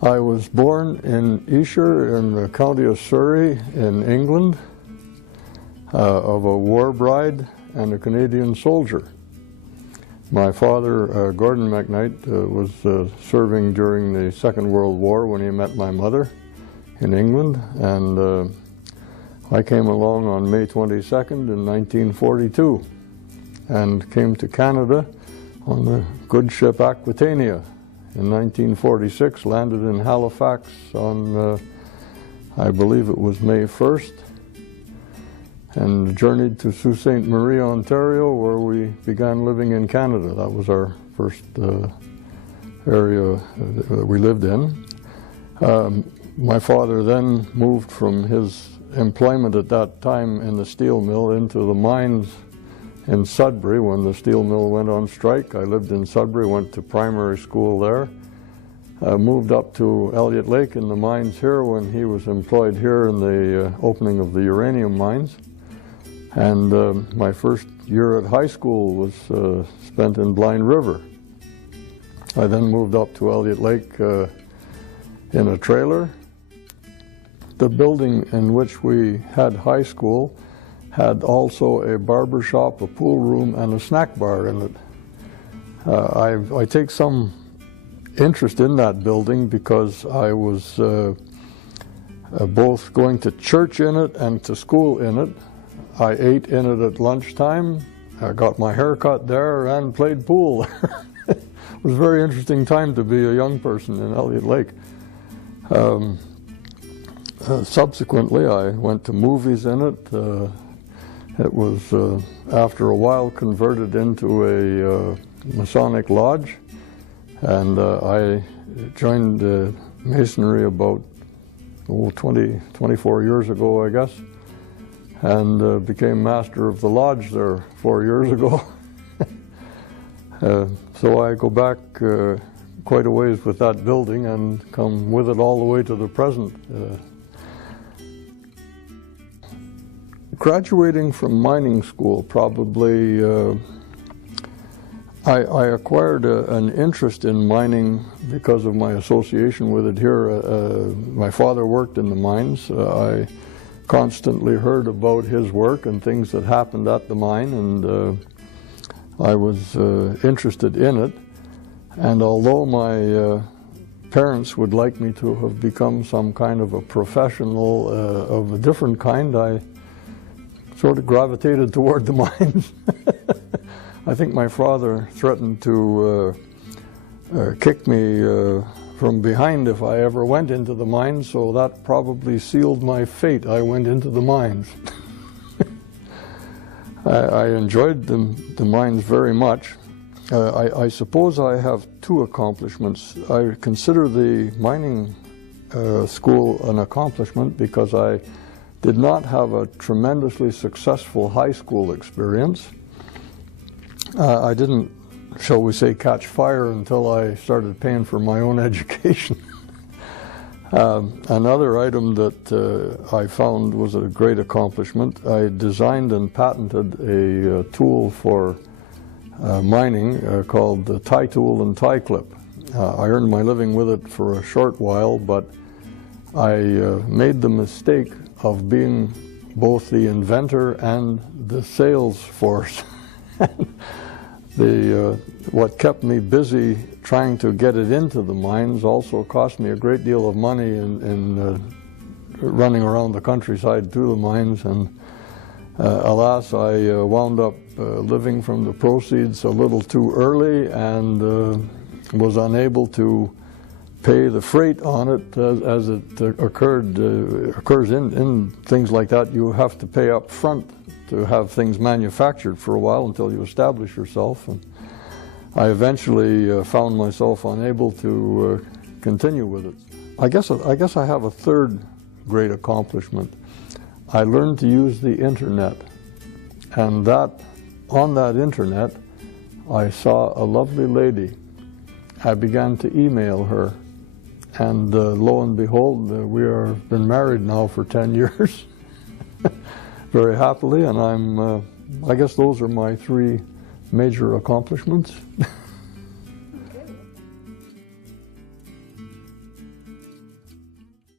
I was born in Esher in the county of Surrey in England, of a war bride and a Canadian soldier. My father, Gordon McKnight, was serving during the Second World War when he met my mother in England, and I came along on May 22nd in 1942 and came to Canada on the good ship Aquitania. In 1946, landed in Halifax on, I believe it was May 1st, and journeyed to Sault Ste. Marie, Ontario, where we began living in Canada. That was our first area that we lived in. My father then moved from his employment at that time in the steel mill into the mines in Sudbury when the steel mill went on strike. I lived in Sudbury, went to primary school there. Moved up to Elliott Lake in the mines here when he was employed here in the opening of the uranium mines. And my first year at high school was spent in Blind River. I then moved up to Elliott Lake in a trailer. The building in which we had high school had also a barber shop, a pool room, and a snack bar in it. I take some interest in that building because I was both going to church in it and to school in it. I ate in it at lunchtime, I got my hair cut there, and played pool there. It was a very interesting time to be a young person in Elliott Lake. Subsequently, I went to movies in it. It was, after a while, converted into a Masonic lodge, and I joined Masonry about 24 years ago, I guess, and became master of the lodge there 4 years ago. So I go back quite a ways with that building and come with it all the way to the present. Graduating from mining school, probably I acquired an interest in mining because of my association with it here. My father worked in the mines. I constantly heard about his work and things that happened at the mine, and I was interested in it. And although my parents would like me to have become some kind of a professional of a different kind, I sort of gravitated toward the mines. I think my father threatened to kick me from behind if I ever went into the mines, so that probably sealed my fate. I went into the mines. I enjoyed the mines very much. I suppose I have two accomplishments. I consider the mining school an accomplishment because I did not have a tremendously successful high school experience. I didn't, shall we say, catch fire until I started paying for my own education. Another item that I found was a great accomplishment. I designed and patented a tool for mining called the tie tool and tie clip. I earned my living with it for a short while, but I made the mistake of being both the inventor and the sales force. What kept me busy trying to get it into the mines also cost me a great deal of money in running around the countryside to the mines, and alas, I wound up living from the proceeds a little too early and was unable to pay the freight on it as it occurs in things like that. You have to pay up front to have things manufactured for a while until you establish yourself. And I eventually found myself unable to continue with it. I guess I have a third great accomplishment. I learned to use the internet, and on that internet I saw a lovely lady. I began to email her, and lo and behold, we are been married now for 10 years. Very happily, and I guess those are my three major accomplishments.